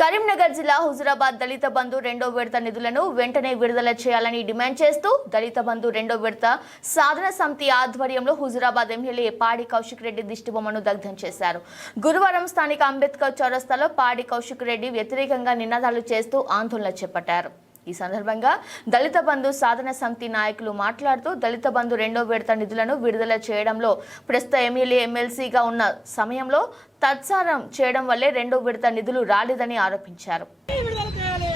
కరీంనగర్ జిల్లా హుజురాబాద్ దళిత బంధు రెండో విడత నిధులను వెంటనే విడుదల చేయాలని డిమాండ్ చేస్తూ దళిత బంధు రెండో విడత సాధన సమితి ఆధ్వర్యంలో హుజురాబాద్ ఎమ్మెల్యే పాడి కౌశిక్ రెడ్డి దిష్టిబొమ్మను దగ్ధం చేశారు. గురువారం స్థానిక అంబేద్కర్ చౌరస్తాలో పాడి కౌశిక్ రెడ్డి వ్యతిరేకంగా నినాదాలు చేస్తూ ఆందోళన చేపట్టారు. ఈ సందర్భంగా దళిత బంధు సాధన సమితి నాయకులు మాట్లాడుతూ దళిత బంధు రెండో విడత నిధులను విడుదల చేయడంలో ప్రస్తుత ఎమ్మెల్యే ఎమ్మెల్సీగా ఉన్న సమయంలో తత్సారం చేయడం వల్లే రెండో విడత నిధులు రాలేదని ఆరోపించారు. విడుదల చేయాలి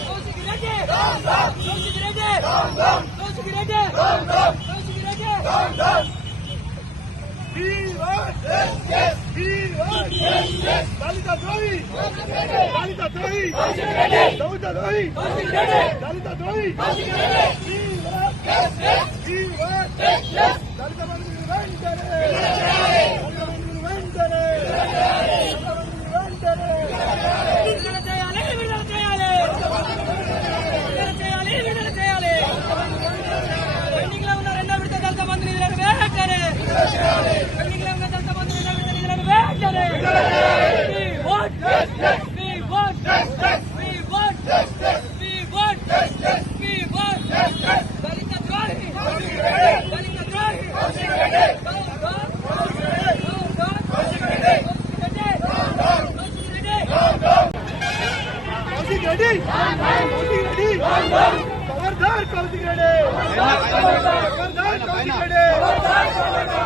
కౌశిక్ రెడ్డి కౌశిక్ రెడ్డి కౌశిక్ రెడ్డి కౌశిక్ రెడ్డి దళిత ద్రోహి! దళిత ద్రోహి! దళిత ద్రోహి! దళిత ద్రోహి! దళిత బంధువులు వెంటనే దళిత బంధువులు వెంటనే దళిత బంధువులు వెంటనే విడుదల చేయాలి విడుదల చేయాలి విడుదల చేయాలి విడుదల చేయాలి పెండింగ్లో ఉన్న రెండో విడత దళిత బంధు నిధులను వెంటనే పెండింగ్లో ఉన్న దళిత బంధు రెండో విడత నిధులను వెంటనే We want justice. We want justice. We want justice. We want justice. We want justice. దళిత ద్రోహి దళిత ద్రోహి down down down down Kaushik Reddy Kaushik Reddy Kaushik Reddy Kaushik Reddy ఖబర్దార్ కౌశిక్ రెడ్డి ఖబర్దార్ కౌశిక్ రెడ్డి ఖబర్దార్ కౌశిక్ రెడ్డి దళిత బంధువులు వెంటనే దళిత బంధువులు వెంటనే దళిత బంధువులు వెంటనే దళిత బంధువులు వెంటనే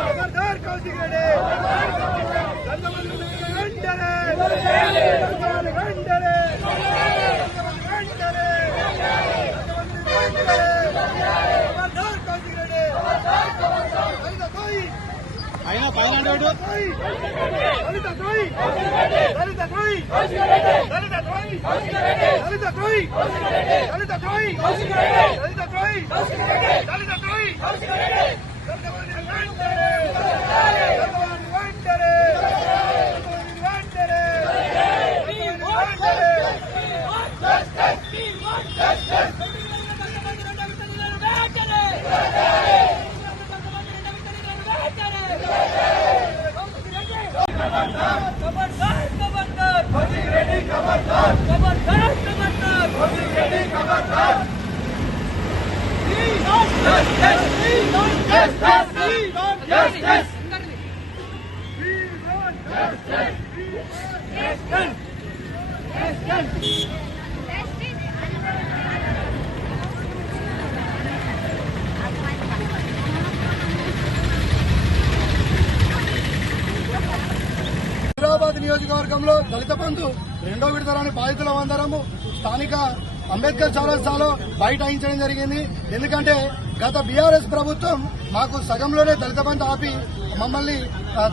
ఖబర్దార్ కౌశిక్ రెడ్డి దళిత ద్రోహి దళిత ద్రోహి దళిత ద్రోహి దళిత ద్రోహి దళిత ద్రోహి దళిత ద్రోహి దోషులు హైదరాబాద్ నియోజకవర్గంలో దళిత బంధు రెండో విడతలోని బాధితుల అందరము స్థానిక అంబేద్కర్ చౌరస్తాలో బైఠాయించడం జరిగింది. ఎందుకంటే గత బీఆర్ఎస్ ప్రభుత్వం మాకు సగంలోనే దళిత బంధు ఆపి మమ్మల్ని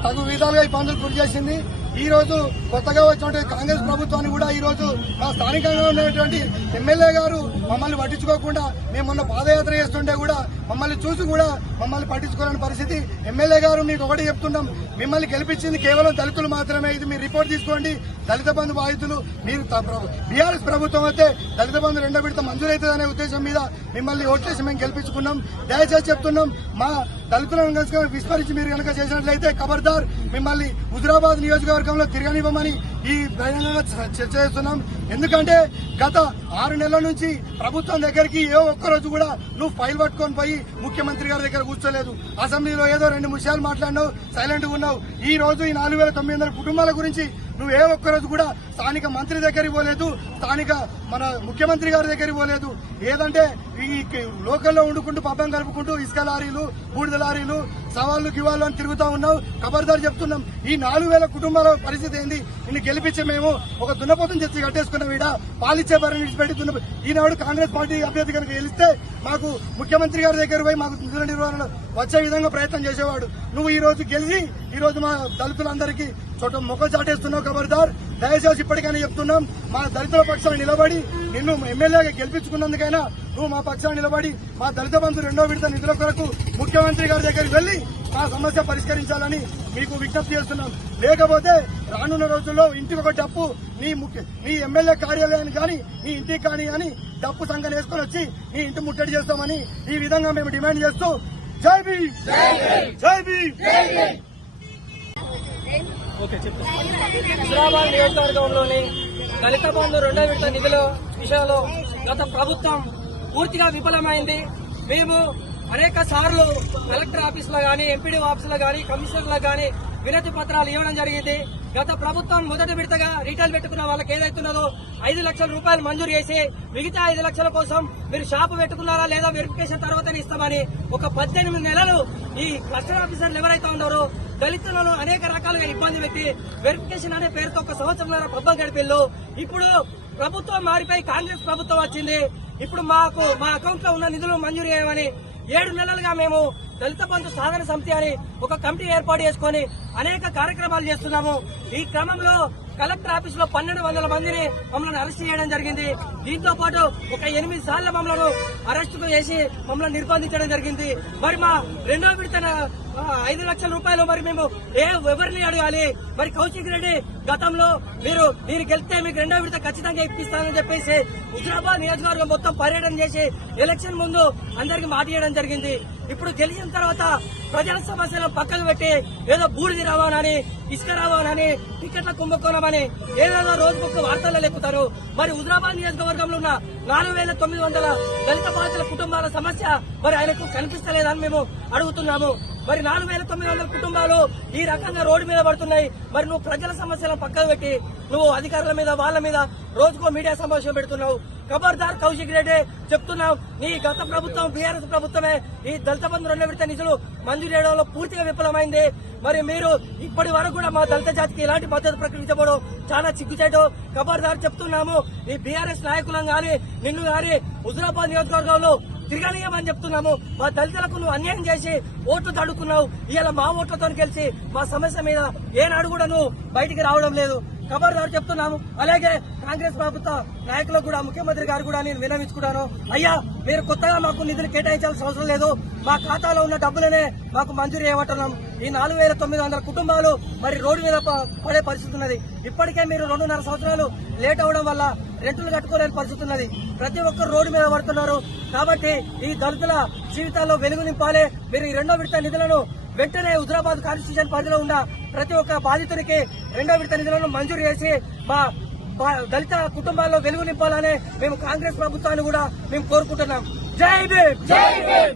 తగు విధాలుగా ఇబ్బందులు గురి చేసింది. ఈ రోజు కొత్తగా వచ్చినటువంటి కాంగ్రెస్ ప్రభుత్వాన్ని కూడా ఈ రోజు మా స్థానికంగా ఉన్నటువంటి ఎమ్మెల్యే గారు మమ్మల్ని పట్టించుకోకుండా మేము మొన్న పాదయాత్ర చేస్తుంటే కూడా మమ్మల్ని చూసి కూడా మమ్మల్ని పట్టించుకోలేని పరిస్థితి. ఎమ్మెల్యే గారు మీకు ఒకటి చెప్తున్నాం మిమ్మల్ని గెలిపించింది కేవలం దళితులు మాత్రమే. ఇది మీరు రిపోర్ట్ తీసుకోండి. దళిత బంధు బాధితులు మీరు బీఆర్ఎస్ ప్రభుత్వం అయితే దళిత బంధు రెండో విడత మంజూరవుతుందనే ఉద్దేశం మీద మిమ్మల్ని ఓట్లేసి మేము గెలిపించుకున్నాం. దయచేసి చెప్తున్నాం మా దళితులను కనుక విస్మరించి మీరు కనుక చేసినట్లయితే ఖబర్దార్ మిమ్మల్ని హుజురాబాద్ నియోజకవర్గంలో తిరగనివ్వమని ఈ బహిరంగంగా చర్చ చేస్తున్నాం. ఎందుకంటే గత ఆరు నెలల నుంచి ప్రభుత్వం దగ్గరికి ఏ ఒక్క రోజు కూడా నువ్వు ఫైల్ పట్టుకొని పోయి ముఖ్యమంత్రి గారి దగ్గర కూర్చోలేదు. అసెంబ్లీలో ఏదో రెండు విషయాలు మాట్లాడినావు సైలెంట్గా ఉన్నావు. ఈ రోజు ఈ నాలుగు వేల తొమ్మిది వందల కుటుంబాల గురించి నువ్వు ఏ ఒక్క రోజు కూడా స్థానిక మంత్రి దగ్గరికి పోలేదు స్థానిక మన ముఖ్యమంత్రి గారి దగ్గరికి పోలేదు. ఏదంటే ఈ లోకల్లో వండుకుంటూ పబ్బం కలుపుకుంటూ ఇసుక లారీలు బూడిద లారీలు సవాళ్ళు గివాళ్ళు అని తిరుగుతా ఉన్నావు. ఖబర్దార్ చెప్తున్నాం. ఈ నాలుగు వేల కుటుంబాల పరిస్థితి ఏంది? నిన్ను గెలిపించే మేము ఒక దున్నపోతం తెచ్చి కట్టేసుకున్నాం. వీడ పాలిచ్చే బారిని విడిచిపెట్టి ఈనాడు కాంగ్రెస్ పార్టీ అభ్యర్థి కనుక గెలిస్తే మాకు ముఖ్యమంత్రి గారి దగ్గర పోయి మాకు నిధుల నిర్వహణ వచ్చే విధంగా ప్రయత్నం చేసేవాడు. నువ్వు ఈ రోజు గెలిచి ఈ రోజు మా దళితులందరికీ చోట మొక్క చాటేస్తున్నావు ఖబర్దార్ దయచేసి ఇప్పటికైనా చెప్తున్నాం మా దళితుల పక్షాన్ని నిలబడి నిన్ను ఎమ్మెల్యేగా గెలిపించుకున్నందుకైనా నువ్వు మా పక్షాన్ని నిలబడి మా దళిత బంధు రెండో విడత నిధుల కొరకు ముఖ్యమంత్రి గారి దగ్గరికి వెళ్ళి మా సమస్య పరిష్కరించాలని మీకు విజ్ఞప్తి చేస్తున్నాం. లేకపోతే రానున్న రోజుల్లో ఇంటికి ఒక డప్పు నీ ముఖ్య నీ ఎమ్మెల్యే కార్యాలయాన్ని కానీ నీ ఇంటికి కానీ అని డప్పు సంఘం వేసుకుని వచ్చి నీ ఇంటి ముట్టడి చేస్తామని ఈ విధంగా మేము డిమాండ్ చేస్తూ జై బీ జై భీమ్! హుజరాబాద్ నియోజకవర్గంలోని దళిత బంధు రెండో విడత నిధుల విషయంలో గత ప్రభుత్వం పూర్తిగా విఫలమైంది. మేము అనేక సార్లు కలెక్టర్ ఆఫీస్లో గానీ ఎంపీడీ ఆఫీస్లో గానీ కమిషనర్ గానీ వినతి పత్రాలు ఇవ్వడం జరిగింది. గత ప్రభుత్వం మొదటి విడతగా రీటైల్ పెట్టుకున్న వాళ్ళకి ఏదైతున్నదో ఐదు లక్షల రూపాయలు మంజూరు చేసి మిగతా ఐదు లక్షల కోసం మీరు షాపు పెట్టుకున్నారా లేదా వెరిఫికేషన్ తర్వాతనే ఇస్తామని ఒక పద్దెనిమిది నెలలు ఈ క్లస్టర్ ఆఫీసర్లు ఎవరైతే ఉన్నారో దళితులను అనేక రకాలుగా ఇబ్బంది పెట్టి వెరిఫికేషన్ అనే పేరుతో ఒక సంవత్సరం పబ్బం గడిపిల్లు. ఇప్పుడు ప్రభుత్వం మారిపోయి కాంగ్రెస్ ప్రభుత్వం వచ్చింది. ఇప్పుడు మాకు మా అకౌంట్లో ఉన్న నిధులు మంజూరు చేయమని ఏడు నెలలుగా మేము దళిత బంధు సాధన సమితి అని ఒక కమిటీ ఏర్పాటు చేసుకొని అనేక కార్యక్రమాలు చేస్తున్నాము. ఈ క్రమంలో కలెక్టర్ ఆఫీస్లో పన్నెండు వందల మందిని మమ్మల్ని అరెస్ట్ చేయడం జరిగింది. దీంతో పాటు ఒక ఎనిమిది సార్లు మమ్మల్ని అరెస్ట్ చేసి మమ్మల్ని నిర్బంధించడం జరిగింది. మరి మా రెండో విడత ఐదు లక్షల రూపాయలు మరి మేము ఏ ఎవరిని అడగాలి? మరి కౌశిక్ రెడ్డి గతంలో మీరు మీరు గెలిస్తే మీకు రెండో విడత ఖచ్చితంగా ఇప్పిస్తానని చెప్పేసి హుజరాబాద్ నియోజకవర్గం మొత్తం పర్యటన చేసి ఎలక్షన్ ముందు అందరికి మాట జరిగింది. ఇప్పుడు గెలిచిన తర్వాత ప్రజల సమస్యలను పక్కకు పెట్టి ఏదో బూడిది రవాణాని ఇసుక రవాణాని టికెట్ల కుంభకోణమని ఏదేదో రోజుకొక వార్తల్లో లెక్కుతారు. మరి హుజరాబాద్ నియోజకవర్గంలో ఉన్న నాలుగు వేల తొమ్మిది వందల దళిత బాధితుల కుటుంబాల సమస్య మరి ఆయనకు కనిపిస్తలేదని మేము అడుగుతున్నాము. మరి నాలుగు వేల తొమ్మిది వందల కుటుంబాలు ఈ రకంగా రోడ్డు మీద పడుతున్నాయి. మరి నువ్వు ప్రజల సమస్యలను పక్కకు పెట్టి నువ్వు అధికారుల మీద వాళ్ళ మీద రోజుకో మీడియా సమావేశం పెడుతున్నావు. ఖబర్దార్ కౌశిక్ రెడ్డి చెప్తున్నావు నీ గత ప్రభుత్వం బీఆర్ఎస్ ప్రభుత్వమే ఈ దళిత బంధు రెండు విడత నిధులు మంజూరు చేయడంలో పూర్తిగా విఫలమైంది. మరి మీరు ఇప్పటి వరకు కూడా మా దళిత జాతికి ఎలాంటి మద్దతు ప్రకటించబడు చాలా చిక్కుచేటు ఖబర్దార్ చెప్తున్నాము. ఈ బీఆర్ఎస్ నాయకులను గాని నిన్ను గాని హుజరాబాద్ నియోజకవర్గంలో తిరగనీయమని చెప్తున్నాము. మా దళితులకు నువ్వు అన్యాయం చేసి ఓట్లు తడుకున్నావు ఇవాళ మా ఓట్లతో గెలిచి మా సమస్య మీద ఏనాడు కూడా నువ్వు బయటికి రావడం లేదు. ఖబర్దారు చెప్తున్నాము. అలాగే కాంగ్రెస్ ప్రభుత్వ నాయకులకు కూడా ముఖ్యమంత్రి గారు కూడా నేను వినమించుకున్నాను అయ్యా మీరు కొత్తగా మాకు నిధులు కేటాయించాల్సిన అవసరం లేదు. మా ఖాతాలో ఉన్న డబ్బులనే మాకు మంజూరు చేయమంటున్నాం ఈ నాలుగు వేల తొమ్మిది వందల కుటుంబాలు మరి రోడ్డు మీద పడే పరిస్థితి ఉన్నది. ఇప్పటికే మీరు రెండున్నర సంవత్సరాలు లేట్ అవడం వల్ల రెంటులు కట్టుకోలేని పరిస్థితి ఉన్నది. ప్రతి ఒక్కరు రోడ్డు మీద పడుతున్నారు. కాబట్టి ఈ దళితుల జీవితాల్లో వెలుగు నింపాలి. మీరు ఈ రెండో విడత నిధులను వెంటనే హుజరాబాద్ కాన్స్టిట్యూషన్ పరిధిలో ఉన్న ప్రతి ఒక్క బాధితునికి రెండో విడత నిధులను మంజూరు చేసి మా దళిత కుటుంబాల్లో వెలుగు నింపాలని మేము కాంగ్రెస్ ప్రభుత్వాన్ని కూడా మేము కోరుకుంటున్నాం. జై భీమ్! జై భీమ్!